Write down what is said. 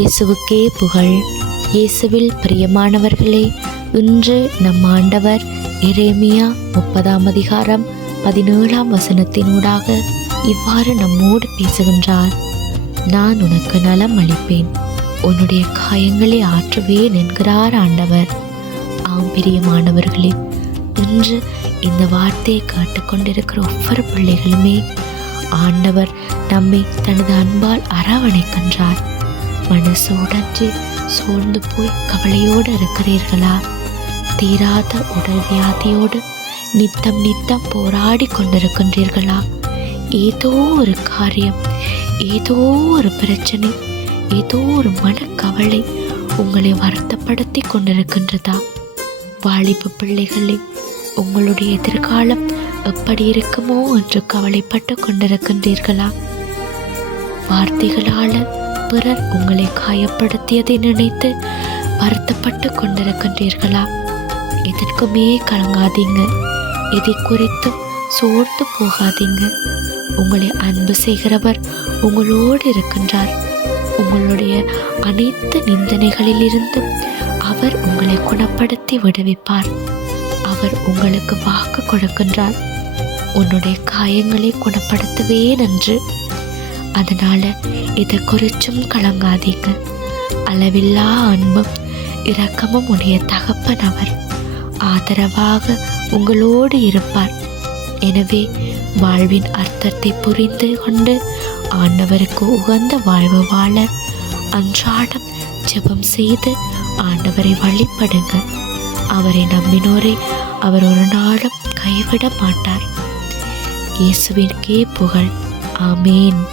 இயேசுவுக்கே புகழ். இயேசுவில் பிரியமானவர்களே இன்று நம் ஆண்டவர் எரேமியா முப்பதாம் அதிகாரம் பதினேழாம் வசனத்தினூடாக இவ்வாறு நம்மோடு பேசுகின்றார். நான் உனக்கு நலம் அளிப்பேன் உன்னுடைய காயங்களை ஆற்றுவேன் என்கிறார் ஆண்டவர். ஆம் பிரியமானவர்களே இன்று இந்த வார்த்தையை கேட்டுக்கொண்டிருக்கிற ஒவ்வொரு பிள்ளைகளுமே ஆண்டவர் நம்மை தனது அன்பால் அரவணைக்கின்றார். மனசு உடைஞ்சு சோர்ந்து போய் கவலையோடு இருக்கிறீர்களா? தீராத உடல் வியாதியோடு நித்தம் நித்தம் போராடி கொண்டிருக்கின்றீர்களா? ஏதோ ஒரு காரியம் ஏதோ ஒரு பிரச்சனை ஏதோ ஒரு மனக்கவலை உங்களை வருத்தப்படுத்தி கொண்டிருக்கின்றதா? வாலிப பிள்ளைகளே உங்களுடைய எதிர்காலம் எப்படி இருக்குமோ என்று கவலைப்பட்டு கொண்டிருக்கின்றீர்களா? வார்த்தைகளால பிறர் உங்களை காயப்படுத்தியதை நினைத்து வருத்தப்பட்டு கொண்டிருக்கின்றீர்களா? எதற்குமே கலங்காதீங்க. எதை குறித்தும் சோர்ந்து போகாதீங்க. உங்களை அன்பு செய்கிறவர் உங்களோடு இருக்கின்றார். உங்களுடைய அனைத்து நிந்தனைகளிலிருந்தும் அவர் உங்களை குணப்படுத்தி விடுவிப்பார். அவர் உங்களுக்கு வாக்கு கொடுக்கின்றார். உன்னுடைய காயங்களை குணப்படுத்துவேன் என்று அதனால இதை குறிச்சும் கலங்காதீங்க. அளவில்லா அன்பும் இரக்கமும் உடைய தகப்பன் அவர். ஆதரவாக உங்களோடு இருப்பார். எனவே வாழ்வின் அர்த்தத்தை புரிந்து கொண்டு ஆண்டவருக்கு உகந்த வாழ்வு வாழ அன்றாடம் ஜெபம் செய்து ஆண்டவரை வழிபடுங்க. அவரை நம்பினோரை அவர் ஒரு நாளும் கைவிட மாட்டார். இயேசுவிற்கே புகழ். ஆமேன்.